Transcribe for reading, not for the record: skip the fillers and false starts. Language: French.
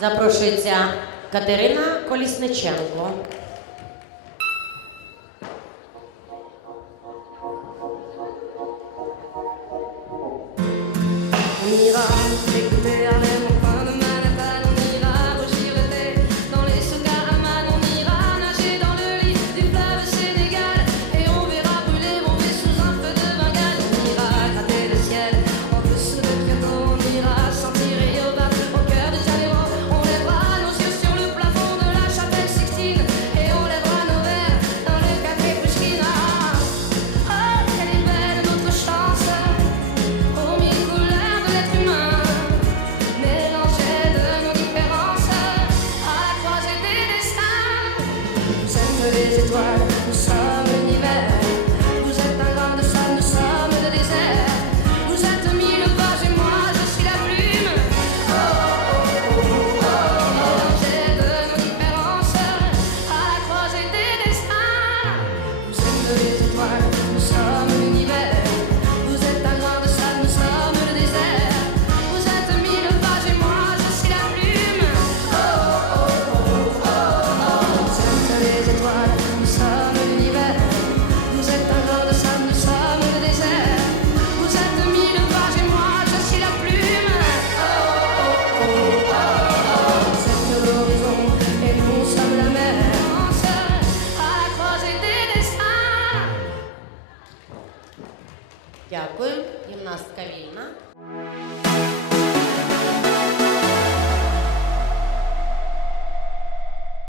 Запрошується Катерина Колісниченко. On ira écouter Harlem au coin de Manhattan, on ira rougir le thé dans les souks à Amman, on ira nager dans le lit du fleuve Sénégal et on verra brûler bomber sous un feu de Bengale. On ira gratter le ciel en dessous de Kyoto, on ira sentir Rio au cœur de Janeiro. On lèvera nos yeux sur le plafond de la chapelle Sixtine et on lèvera nos verres dans le café Pushkin. Oh, quelle est belle notre chance, aux mille couleurs de l'être humain, mélangées de nos différences, à la croisée des destins. Nous sommes les étoiles, nous sommes l'univers. Vous êtes un grain de sable, nous sommes le désert. Vous êtes mille pages et moi je suis la plume. Oh, oh, oh, oh, oh. Mélangées de nos différences, à la croisée des destins. Nous sommes les étoiles, nous sommes l'univers. Vous êtes un grain de sable, nous sommes le désert. Vous êtes mille pages et moi je suis la plume. Oh, oh, oh, oh, oh. Nous sommes les étoiles, nous sommes l'univers.